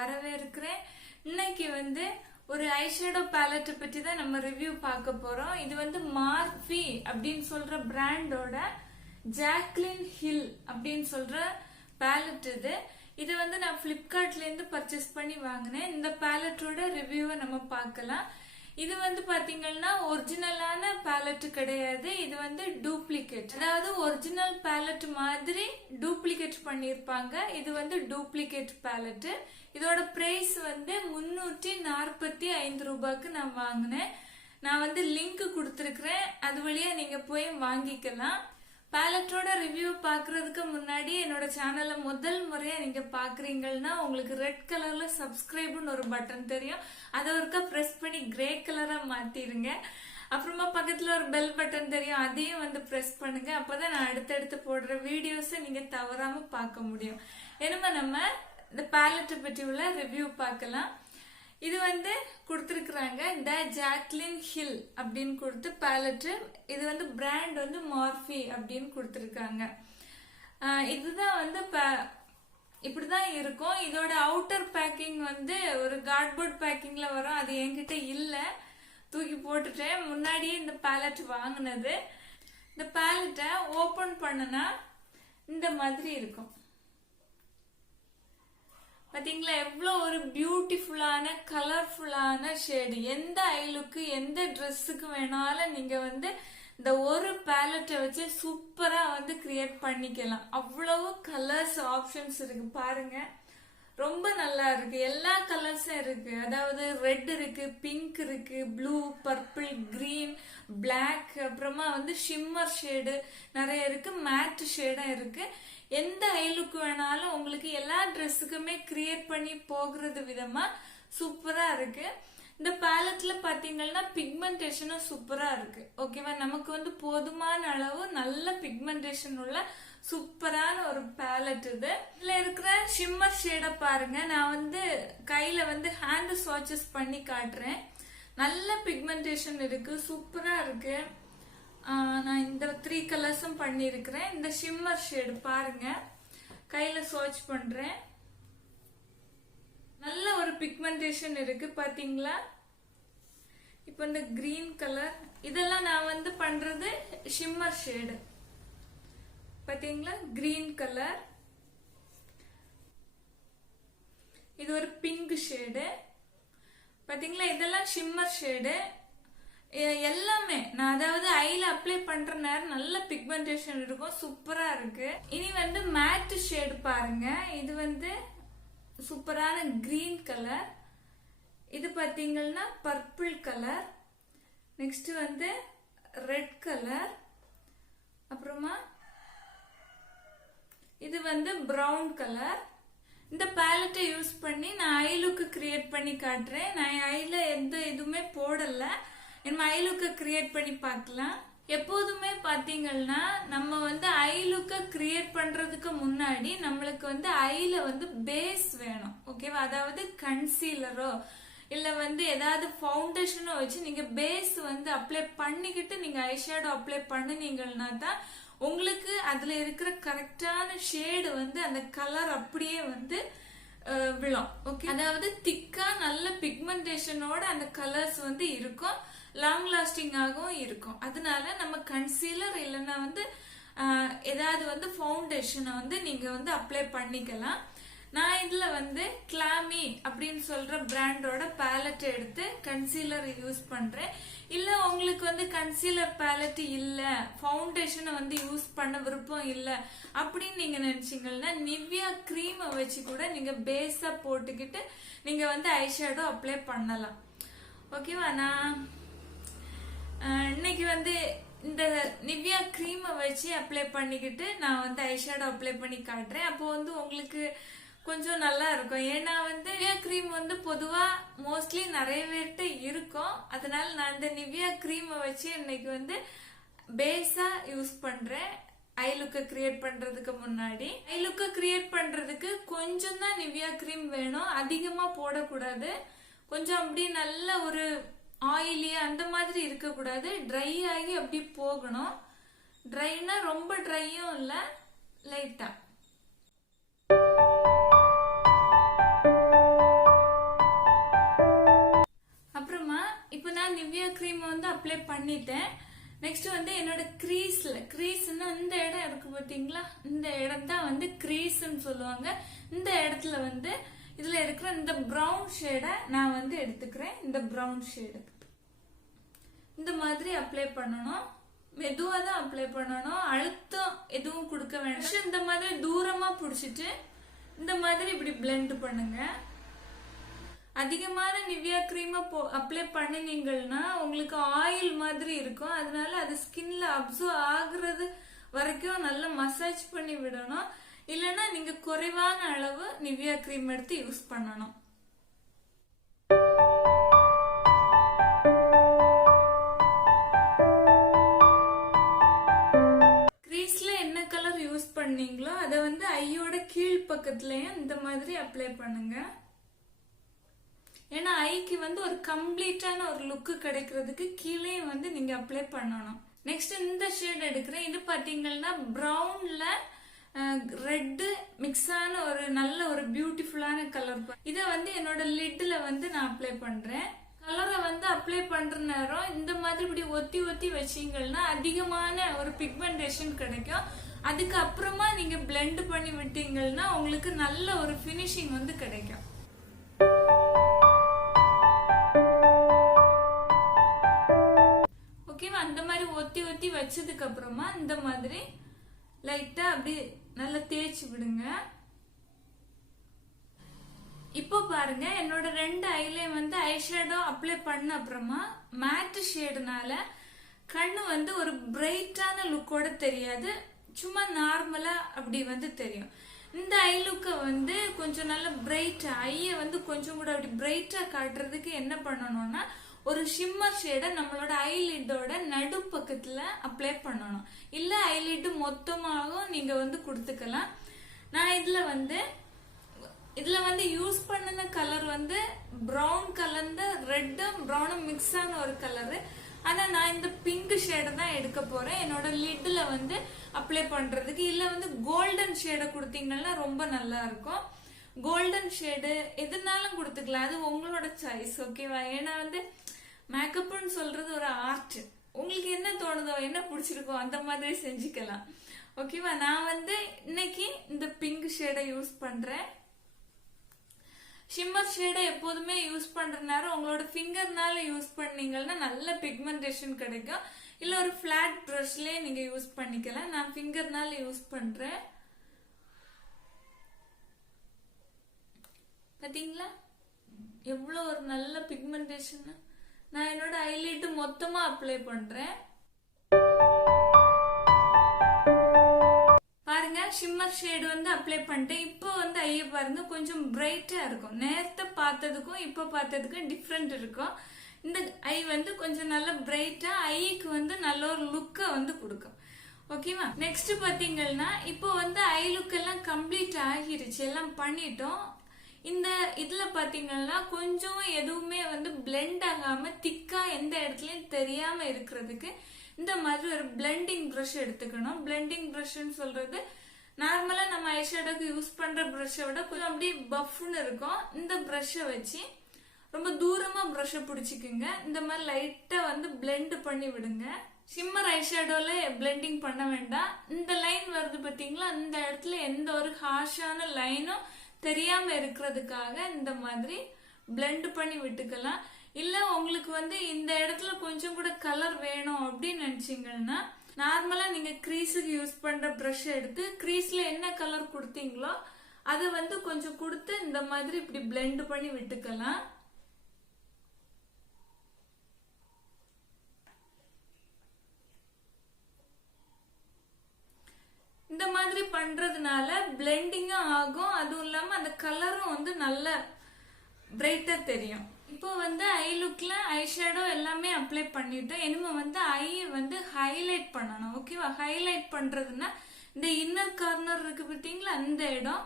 வரவேற்கிறேன். இன்னைக்கு வந்து ஒரு ஐஷேடோ பேலட்டை பற்றி தான் நம்ம ரிவ்யூ பார்க்க போகிறோம் இது வந்து மார்ஃபி அப்படின்னு சொல்கிற பிராண்டோட ஜாக்லின் ஹில் அப்படின்னு சொல்கிற பேலட் இது. இது வந்து நான் ஃப்ளிப்கார்ட்லேருந்து பர்ச்சேஸ் பண்ணி வாங்கினேன். இந்த பேலட்டோட ரிவ்யூவை நம்ம பார்க்கலாம். இது வந்து பாத்தீங்கன்னா ஒரிஜினலான பேலட் கிடையாது. இது வந்து டூப்ளிகேட் அதாவது ஒரிஜினல் பேலட் மாதிரி டூப்ளிகேட் பண்ணியிருப்பாங்க இது வந்து டூப்ளிகேட் பேலட் இதோட பிரைஸ் வந்து முன்னூற்றி நாற்பத்தி ஐந்து ரூபாய்க்கு நான் வாங்கினேன். நான் வந்து லிங்க் கொடுத்துருக்குறேன். அது வழியா நீங்க போய் வாங்கிக்கலாம். பேலட்டோட ரிவ்யூ பாக்குறதுக்கு முன்னாடி என்னோட சேனலை முதல் முறையா நீங்க பாக்குறீங்கன்னா உங்களுக்கு ரெட் கலர்ல சப்ஸ்கிரைப்னு ஒரு பட்டன் தெரியும். அதை ஒருக்கா பிரஸ் பண்ணி கிரே கலரா மாத்திருங்க அப்புறமா பக்கத்துல ஒரு பெல் பட்டன் தெரியும். அதையும் வந்து பிரஸ் பண்ணுங்க. அப்பதான் நான் அடுத்தடுத்து போடுற வீடியோஸை நீங்க தவறாம பார்க்க முடியும். என்னமா நம்ம இந்த பேலட்டை பற்றி உள்ள ரிவ்யூ பார்க்கலாம். இது வந்து கொடுத்துருக்குறாங்க த ஜாக்லின் ஹில் அப்படின்னு கொடுத்து பேலட்டு இது வந்து பிராண்ட் வந்து மார்ஃபி அப்படின்னு கொடுத்துருக்காங்க. இதுதான் வந்து இப்படிதான் இருக்கும். இதோட அவுட்டர் பேக்கிங் வந்து ஒரு கார்ட்போர்ட் பேக்கிங்ல வரும். அது என்கிட்ட இல்லை. தூக்கி போட்டுட்டேன். முன்னாடியே இந்த பேலட் வாங்கினது. இந்த பேலட்டை ஓப்பன் பண்ணனா இந்த மாதிரி இருக்கும். பாத்தீங்களா? எவ்வளோ ஒரு பியூட்டிஃபுல்லான கலர்ஃபுல்லான ஷேடு எந்த ஐலுக்கு எந்த ட்ரெஸ்ஸுக்கு வேணாலும் நீங்க வந்து இந்த ஒரு பேலட்டை வச்சு சூப்பரா வந்து கிரியேட் பண்ணிக்கலாம். அவ்வளவு கலர்ஸ் ஆப்ஷன்ஸ் இருக்கு. பாருங்க. ரொம்ப நல்லா இருக்கு. எல்லா கலர்ஸும் இருக்கு. அதாவது ரெட் இருக்கு பிங்க் இருக்கு ப்ளூ பர்பிள் கிரீன் பிளாக் அப்புறமா வந்து ஷிம்மர் ஷேடு நிறைய இருக்கு மேட் ஷேடும் இருக்கு. எந்த ஐலுக்கு வேணாலும் உங்களுக்கு எல்லா ட்ரெஸ்ஸுக்குமே கிரியேட் பண்ணி போகிறது விதமா சூப்பரா இருக்கு. இந்த பேலட்ல பாத்தீங்கன்னா பிக்மெண்டேஷனும் சூப்பரா இருக்கு. ஓகேவா நமக்கு வந்து போதுமான அளவு நல்ல பிக்மெண்டேஷன் உள்ள சூப்பரான ஒரு பேலட் இது. இதுல இருக்கிற ஷிம்மர் ஷேட பாருங்க. நான் வந்து கையில வந்து ஹேண்ட் ஸ்வாட்சஸ் பண்ணி காட்டுறேன். நல்ல பிக்மெண்டேஷன் இருக்கு சூப்பரா இருக்கு. நான் இந்த த்ரீ கலர்ஸும் பண்ணியிருக்கிறேன். இந்த ஷிம்மர் ஷேடு பாருங்க. கையில் சர்ச் பண்ணுறேன் நல்ல ஒரு பிக்மெண்டேஷன் இருக்கு பார்த்தீங்களா இப்போ இந்த கிரீன் கலர் இதெல்லாம் நான் வந்து பண்ணுறது ஷிம்மர் ஷேடு பார்த்தீங்களா கிரீன் கலர் இது ஒரு பிங்க் ஷேடு பார்த்தீங்களா இதெல்லாம் ஷிம்மர் ஷேடு எல்லாமே நான் அதாவது ஐ அப்ளை பண்ற நேரம் நல்ல பிக்மெண்டேஷன் இருக்கும் சூப்பரா இருக்கு. இனி வந்து மேட் ஷேடு பாருங்க. இது வந்து சூப்பரான கிரீன் கலர் இது பார்த்தீங்கன்னா பர்பிள் கலர் நெக்ஸ்ட் வந்து ரெட் கலர் அப்புறமா இது வந்து ப்ரௌன் கலர் இந்த பேலட்டை யூஸ் பண்ணி நான் ஐ லுக்கு கிரியேட் பண்ணி காட்டுறேன். நான் ஐயில் எந்த இதுவுமே போடலை. நம்ம ஐ லுக்கை கிரியேட் பண்ணி பார்க்கலாம். எப்போதுமே பார்த்தீங்கன்னா நம்ம வந்து ஐ லுக்கை கிரியேட் பண்ணுறதுக்கு முன்னாடி நம்மளுக்கு வந்து ஐயில் வந்து பேஸ் வேணும். ஓகேவா அதாவது கன்சீலரோ இல்லை வந்து ஏதாவது ஃபவுண்டேஷனோ வச்சு நீங்கள் பேஸ் வந்து அப்ளை பண்ணிக்கிட்டு நீங்க ஐஷேடோ அப்ளை பண்ணுனீங்கன்னா தான் உங்களுக்கு அதில் இருக்கிற கரெக்டான ஷேடு வந்து அந்த கலர் அப்படியே வந்து விழும். ஓகே அதாவது திக்காக நல்ல பிக்மெண்டேஷனோட அந்த கலர்ஸ் வந்து இருக்கும். லாங் லாஸ்டிங்காகவும் இருக்கும். அதனால நம்ம கன்சீலர் இல்லைன்னா வந்து ஏதாவது வந்து ஃபவுண்டேஷனை வந்து நீங்கள் வந்து அப்ளை பண்ணிக்கலாம். நான் இதில் வந்து கிளாமி அப்படின்னு சொல்கிற பிராண்டோட பேலட் எடுத்து கன்சீலர் யூஸ் பண்ணுறேன் இல்லை உங்களுக்கு வந்து கன்சீலர் பேலட் இல்லை ஃபவுண்டேஷனை வந்து யூஸ் பண்ண விருப்பம் இல்லை அப்படின்னு நீங்கள் நினச்சிங்கன்னா நிவ்யா க்ரீமை வச்சு கூட நீங்கள் பேஸாக போட்டுக்கிட்டு நீங்கள் வந்து ஐஷேடோ அப்ளை பண்ணலாம். ஓகேவா நான் இன்னைக்கு வந்து இந்த நிவ்யா கிரீமை வச்சு அப்ளை பண்ணிக்கிட்டு நான் வந்து ஐஷேடோ அப்ளை பண்ணி காட்டுறேன். அப்போ வந்து உங்களுக்கு கொஞ்சம் நல்லா இருக்கும். ஏன்னா வந்து நிவ்யா கிரீம் வந்து பொதுவா மோஸ்ட்லி நிறைய பேர்கிட்ட இருக்கும். அதனால நான் இந்த நிவ்யா கிரீமை வச்சு இன்னைக்கு வந்து பேஸா யூஸ் பண்றேன். ஐ லுக்கை கிரியேட் பண்றதுக்கு முன்னாடி. ஐ லுக்கை கிரியேட் பண்றதுக்கு கொஞ்சம் தான் நிவ்யா கிரீம் வேணும். அதிகமா போடக்கூடாது. கொஞ்சம் அப்படி நல்ல ஒரு ஆயிலி அந்த மாதிரி இருக்கக்கூடாது. ட்ரை ஆகி அப்படி போகணும். ட்ரைனா ரொம்ப ட்ரையும் இல்லை லைட்டாக அப்புறமா இப்போ நான் நிவ்யா க்ரீம் வந்து அப்ளை பண்ணிட்டேன். நெக்ஸ்ட் வந்து என்னோட க்ரீஸ்ல க்ரீஸ்னா இந்த இடம் இருக்கு பார்த்தீங்களா இந்த இடம் தான் வந்து க்ரீஸ்ன்னு சொல்லுவாங்க. இந்த இடத்துல வந்து இதுல இருக்கிற இந்த ப்ரௌன் ஷேடை நான் வந்து எடுத்துக்கிறேன். இந்த ப்ரௌன் ஷேடு இந்த மாதிரி அப்ளை பண்ணணும். மெதுவாக தான் அப்ளை பண்ணணும். அழுத்தம் எதுவும் கொடுக்க வேண்டாம். இந்த மாதிரி தூரமாக பிடிச்சிட்டு இந்த மாதிரி இப்படி பிளெண்ட் பண்ணுங்க. அதிகமான நிவ்யா கிரீமை அப்ளை பண்ணினீங்கன்னா உங்களுக்கு ஆயில் மாதிரி இருக்கும். அதனால அது ஸ்கின்ல அப்சர்வ் ஆகுறது வரைக்கும் நல்லா மசாஜ் பண்ணி விடணும். இல்லைன்னா நீங்க குறைவான அளவு நிவ்யா கிரீம் எடுத்து யூஸ் பண்ணணும். கிரீஸ்ல என்ன கலர் யூஸ் பண்ணீங்களோ அதை வந்து ஐயோட கீழ் பக்கத்துலயும் இந்த மாதிரி அப்ளை பண்ணுங்க. ஏன்னா ஐக்கு வந்து ஒரு கம்ப்ளீட்டான ஒரு லுக்கு கிடைக்கிறதுக்கு கீழே வந்து நீங்க அப்ளை பண்ணணும். நெக்ஸ்ட் இந்த ஷேட் எடுக்கிறேன். இது பாத்தீங்கன்னா ப்ரௌன்ல ரெட்டு மிக்ஸான ஒரு நல்ல ஒரு பியூட்டிஃபுல்லான கலர் இதை வந்து என்னோட லிட்டில் வந்து நான் அப்ளை பண்ணுறேன் கலரை வந்து அப்ளை பண்ணுற நேரம் இந்த மாதிரி இப்படி ஒத்தி ஒத்தி வச்சீங்கன்னா அதிகமான ஒரு பிக்மெண்டேஷன் கிடைக்கும். அதுக்கப்புறமா நீங்கள் பிளெண்ட் பண்ணி விட்டீங்கன்னா உங்களுக்கு நல்ல ஒரு ஃபினிஷிங் வந்து கிடைக்கும். ஓகேவா அந்த மாதிரி ஒத்தி ஒத்தி வச்சதுக்கு அப்புறமா இந்த மாதிரி லைட்டாக அப்படி நல்லா தேய்ச்சி விடுங்க. இப்போ பாருங்க என்னோட ரெண்டு ஐலையும் வந்து ஐஷேடோ அப்ளை பண்ண அப்புறமா மேட் ஷேடுனால கண்ணு வந்து ஒரு பிரைட்டான லுக்கோட தெரியாது. சும்மா நார்மலா அப்படி வந்து தெரியும். இந்த ஐ லுக்கை வந்து கொஞ்சம் நல்லா பிரைட்டா ஐயை வந்து கொஞ்சம் கூட அப்படி பிரைட்டா காட்டுறதுக்கு என்ன பண்ணணும்னா ஒரு ஷிம்மர் ஷேடை நம்மளோட ஐலிட்டோட நடு அப்ளை பண்ணணும். இல்லை ஐலிட்டு மொத்தமாகவும் நீங்கள் வந்து கொடுத்துக்கலாம். நான் இதில் வந்து இதில் வந்து யூஸ் பண்ணின கலர் வந்து ப்ரௌன் கலர்ந்து ரெட்டும் ப்ரௌனும் மிக்ஸ் ஆன ஒரு கலரு ஆனால் நான் இந்த பிங்க் ஷேடை தான் எடுக்க போகிறேன் என்னோட லிட்டில் வந்து அப்ளை பண்ணுறதுக்கு இல்லை வந்து கோல்டன் ஷேடை கொடுத்தீங்கன்னா ரொம்ப நல்லா இருக்கும். கோல்டன் ஷேடு எதுனாலும் கொடுத்துக்கலாம். அது உங்களோட சாய்ஸ் ஓகேவா ஏன்னா வந்து மேக்கப்னு சொல்றது ஒரு ஆர்ட் உங்களுக்கு என்ன தோணுதோ என்ன பிடிச்சிருக்கோ அந்த மாதிரி செஞ்சுக்கலாம். ஓகேவா நான் வந்து இன்னைக்கு இந்த பிங்க் ஷேடை யூஸ் பண்றேன். ஷிம்மர் ஷேடை எப்போதுமே யூஸ் பண்ற நேரம் உங்களோட ஃபிங்கர்னால யூஸ் பண்ணீங்கன்னா நல்ல பிக்மெண்டேஷன் கிடைக்கும். இல்லை ஒரு ஃபிளாட் ப்ரஷ்லேயே நீங்கள் யூஸ் பண்ணிக்கலாம். நான் ஃபிங்கர்னால யூஸ் பண்ணுறேன் பார்த்தீங்களா எவ்வளோ ஒரு நல்ல பிக்மெண்டேஷன் நான் என்னோட ஹைலைட் மொத்தமாக அப்ளை பண்ணுறேன் பாருங்க ஷிம்மர் ஷேடு வந்து அப்ளை பண்ணிட்டேன். இப்போ வந்து ஐய பாருங்க கொஞ்சம் பிரைட்டாக இருக்கும். நேரத்தை பார்த்ததுக்கும் இப்போ பார்த்ததுக்கும் டிஃப்ரெண்ட் இருக்கும். இந்த ஐ வந்து கொஞ்சம் நல்ல பிரைட்டா ஐக்கு வந்து நல்ல ஒரு லுக்கை வந்து கொடுக்கும். ஓகேவா நெக்ஸ்ட் பாத்தீங்கன்னா இப்போ வந்து ஐ லுக் எல்லாம் கம்ப்ளீட் ஆகிருச்சு. எல்லாம் பண்ணிட்டோம். இந்த இதுல பாத்தீங்கன்னா கொஞ்சம் எதுவுமே வந்து பிளெண்ட் ஆகாம திக்கா எந்த இடத்துலயும் தெரியாம இருக்கிறதுக்கு இந்த மாதிரி ஒரு பிளெண்டிங் ப்ரஷ் எடுத்துக்கணும். பிளெண்டிங் ப்ரஷ்ன்னு சொல்றது நார்மலா நம்ம ஐஷேடோக்கு யூஸ் பண்ற ப்ரஷ்ஷை விட கொஞ்சம் அப்படியே பஃப்னு இருக்கும். இந்த ப்ரஷ்ஷை வச்சு ரொம்ப தூரமா ப்ரஷ்ஷை பிடிச்சிக்குங்க. இந்த மாதிரி லைட்டா வந்து பிளெண்ட் பண்ணி விடுங்க. சிம்மர் ஐஷேடோல பிளெண்டிங் பண்ண வேண்டாம். இந்த லைன் வருது பாத்தீங்களா? இந்த இடத்துல எந்த ஒரு ஹார்ஷான லைனும் தெரியாம இருக்கிறதுக்காக இந்த மாதிரி பிளெண்ட் பண்ணி விட்டுக்கலாம். இல்ல உங்களுக்கு வந்து இந்த இடத்துல கொஞ்சம் கூட கலர் வேணும் அப்படின்னு நினைச்சீங்கன்னா நார்மலா நீங்க கிரீஸுக்கு யூஸ் பண்ற ப்ரஷ் எடுத்து கிரீஸ்ல என்ன கலர் கொடுத்தீங்களோ அதை வந்து கொஞ்சம் கொடுத்து இந்த மாதிரி இப்படி பிளெண்ட் பண்ணி விட்டுக்கலாம் இந்த மாதிரி பண்றதுனால பிளெண்டிங்கும் ஆகும். அதுவும் இல்லாம அந்த கலரும் வந்து நல்ல பிரைட்டா தெரியும். இப்போ வந்து ஐ லுக்ல ஐ ஷேடோ எல்லாமே அப்ளை பண்ணிட்டோம் இனிமே வந்து ஐ வந்து ஹைலைட் பண்ணணும். ஓகேவா ஹைலைட் பண்றதுன்னா இந்த இன்னர் கார்னர் இருக்கு பார்த்தீங்களா? அந்த இடம்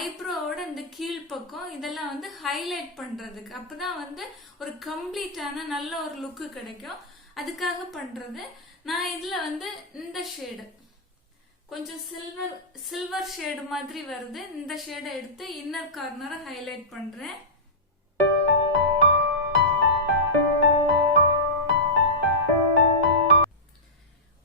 ஐப்ரோவோட இந்த கீழ் பக்கம் இதெல்லாம் வந்து ஹைலைட் பண்றதுக்கு. அப்பதான் வந்து ஒரு கம்ப்ளீட்டான நல்ல ஒரு லுக்கு கிடைக்கும். அதுக்காக பண்றது. நான் இதுல வந்து இந்த ஷேடு கொஞ்சம் சில்வர் சில்வர் ஷேடு மாதிரி வருது. இந்த ஷேடை எடுத்து இன்னர் கார்னரை ஹைலைட் பண்ணுறேன்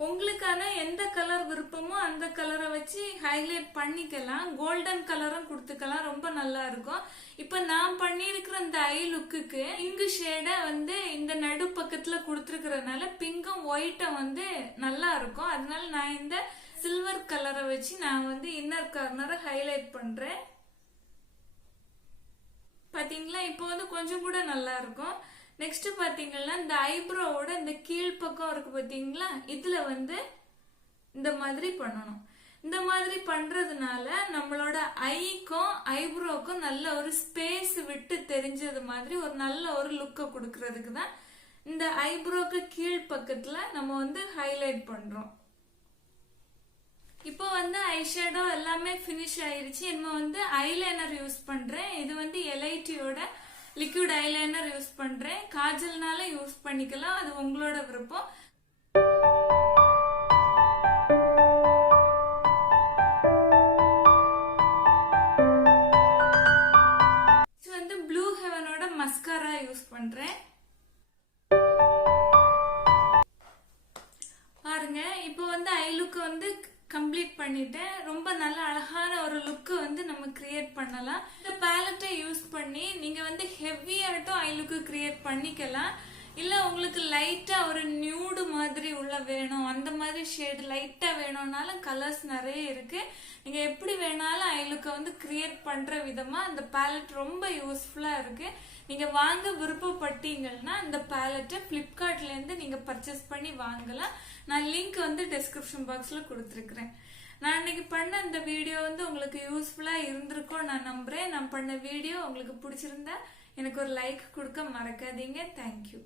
உங்களுக்கான எந்த கலர் விருப்பமோ அந்த கலரை வச்சு ஹைலைட் பண்ணிக்கலாம். கோல்டன் கலரும் கொடுத்துக்கலாம். ரொம்ப நல்லா இருக்கும். இப்போ நான் பண்ணியிருக்கிற இந்த ஐ லுக்குக்கு பிங்க் ஷேடை வந்து இந்த நடு பக்கத்தில் கொடுத்துருக்கிறதுனால பிங்கும் ஒயிட்டும் வந்து நல்லா இருக்கும். அதனால நான் இந்த சில்வர் கலரை வச்சு நான் வந்து இன்னர் கார்னரை ஹைலைட் பண்ணுறேன் பார்த்தீங்களா இப்போ வந்து கொஞ்சம் கூட நல்லா இருக்கும். நெக்ஸ்ட் பார்த்தீங்கன்னா இந்த ஐப்ரோவோட இந்த கீழ்ப்பக்கம் இருக்கு பார்த்தீங்களா இதில் வந்து இந்த மாதிரி பண்ணணும். இந்த மாதிரி பண்ணுறதுனால நம்மளோட ஐக்கும் ஐப்ரோக்கும் நல்ல ஒரு ஸ்பேஸ் விட்டு தெரிஞ்சது மாதிரி ஒரு நல்ல ஒரு லுக்கை கொடுக்கறதுக்கு தான் இந்த ஐப்ரோக்கு கீழ் பக்கத்தில் நம்ம வந்து ஹைலைட் பண்ணுறோம் ஐஷேடோ எல்லாமே ஃபினிஷ் ஆயிருச்சு. நம்ம வந்து ஐலைனர் யூஸ் பண்றேன். இது வந்து எல்ஐடியோட லிக்விட் ஐலைனர் யூஸ் பண்றேன். காஜல்னால யூஸ் பண்ணிக்கலாம். அது உங்களோட விருப்பம். வந்து ப்ளூ ஹெவனோட மஸ்காரா யூஸ் பண்றேன். பாருங்க. இப்போ வந்து ஐ வந்து கம்ப்ளீட் பண்ணிட்டேன். ரொம்ப நல்ல அழகான ஒரு லுக்கு வந்து நம்ம கிரியேட் பண்ணலாம். இந்த பேலட்டை யூஸ் பண்ணி நீங்க வந்து ஹெவியாட்டும் ஐ லுக்கு கிரியேட் பண்ணிக்கலாம். இல்ல உங்களுக்கு லைட்டா ஒரு நியூடு மாதிரி உள்ள வேணும். அந்த மாதிரி ஷேட் லைட்டா வேணும்னாலும் கலர்ஸ் நிறைய இருக்கு. நீங்க எப்படி வேணாலும் ஐ லுக்கை வந்து கிரியேட் பண்ற விதமா அந்த பேலட் ரொம்ப யூஸ்ஃபுல்லா இருக்கு. நீங்க வாங்க விருப்பப்பட்டீங்கன்னா இந்த பேலட்டை பிளிப்கார்ட்ல இருந்து நீங்க பர்ச்சேஸ் பண்ணி வாங்கலாம். நான் லிங்க் வந்து டிஸ்கிரிப்ஷன் பாக்ஸ்ல கொடுத்துருக்கிறேன். நான் இன்னைக்கு பண்ண இந்த வீடியோ வந்து உங்களுக்கு யூஸ்ஃபுல்லா இருந்திருக்கும் நான் நம்புறேன். நான் பண்ண வீடியோ உங்களுக்கு பிடிச்சிருந்தா எனக்கு ஒரு லைக் கொடுக்க மறக்காதீங்க. தேங்க்யூ